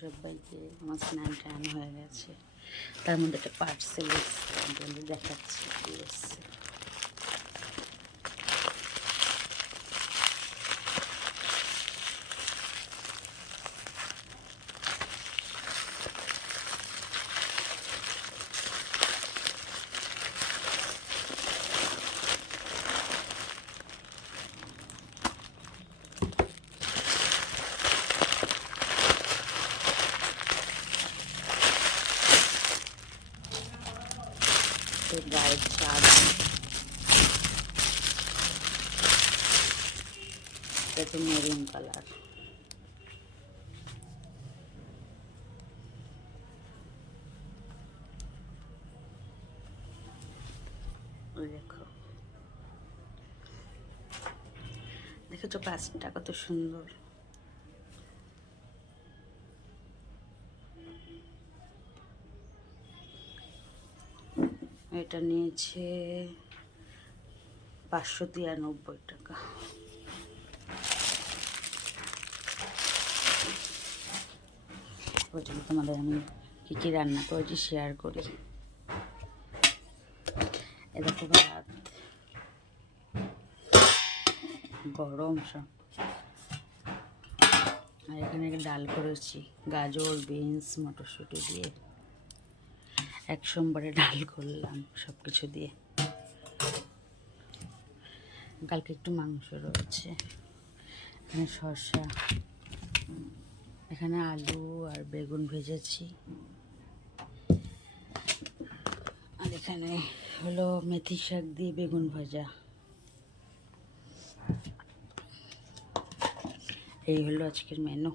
সবাইকে আমার স্নান টান হয়ে গেছে। তার মধ্যে একটা পার্সেল এসছে, দেখাচ্ছি কি এসছে। গায়ের চাল, এটা তো মেরুন কালার। দেখো দেখেছো কাজটা কত সুন্দর। এটা নিয়েছে 593 টাকা। ওই জন্য তোমাদের আমি কী কী রান্না করেছি শেয়ার করি। এ দেখো ভাত, গরম সব। আর এখানে ডাল করেছি, গাজর, বিনস, মটরশুঁটি দিয়ে। এক সোমবারে ডাল করলাম সব কিছু দিয়ে। কালকে একটু মাংস রয়েছে। এখানে শসা, এখানে আলু আর বেগুন ভেজেছি। আর এখানে হলো মেথি শাক দিয়ে বেগুন ভাজা। এই হলো আজকের মেনু।